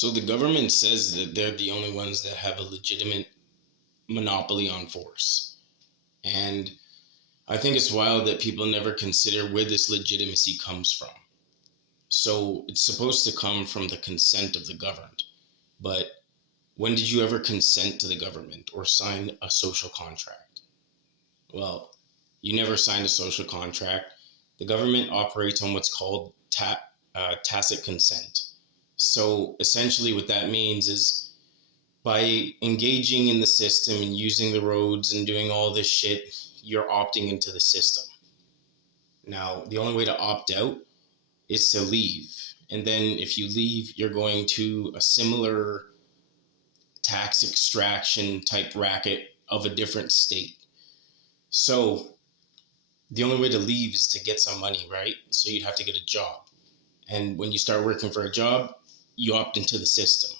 So the government says that they're the only ones that have a legitimate monopoly on force. And I think it's wild that people never consider where this legitimacy comes from. So it's supposed to come from the consent of the governed. But when did you ever consent to the government or sign a social contract? Well, you never signed a social contract. The government operates on what's called tacit consent. So essentially what that means is by engaging in the system and using the roads and doing all this shit, you're opting into the system. Now, the only way to opt out is to leave. And then if you leave, you're going to a similar tax extraction type racket of a different state. So the only way to leave is to get some money, right? So you'd have to get a job. And when you start working for a job, you opt into the system.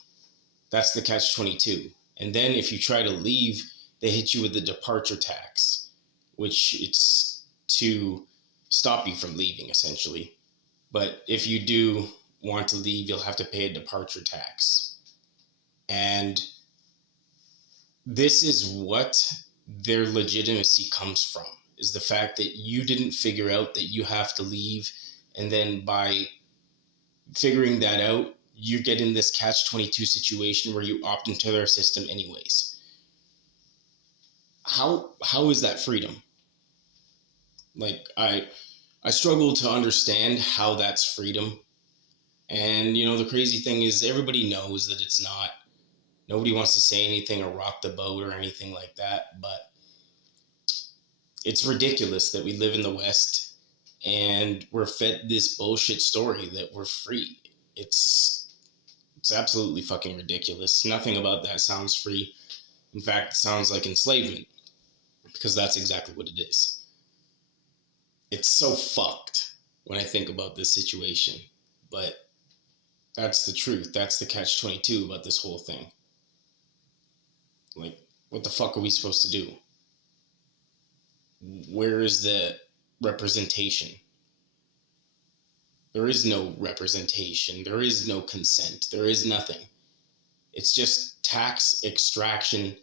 That's the catch-22. And then if you try to leave, they hit you with the departure tax, which it's to stop you from leaving, essentially. But if you do want to leave, you'll have to pay a departure tax. And this is what their legitimacy comes from, is the fact that you didn't figure out that you have to leave, and then by figuring that out, you get in this catch-22 situation where you opt into their system anyways. How is that freedom? Like, I struggle to understand how that's freedom. And, the crazy thing is everybody knows that it's not. Nobody wants to say anything or rock the boat or anything like that, but it's ridiculous that we live in the West and we're fed this bullshit story that we're free. It's absolutely fucking ridiculous. Nothing about that sounds free. In fact, it sounds like enslavement, because that's exactly what it is. It's so fucked when I think about this situation, but that's the truth. That's the catch-22 about this whole thing. Like, what the fuck are we supposed to do? Where is the representation? There is no representation. There is no consent. There is nothing. It's just tax extraction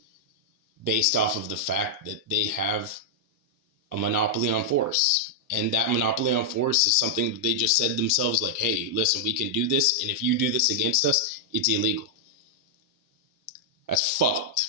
based off of the fact that they have a monopoly on force. And that monopoly on force is something that they just said themselves, like, hey, listen, we can do this, and if you do this against us, it's illegal. That's fucked.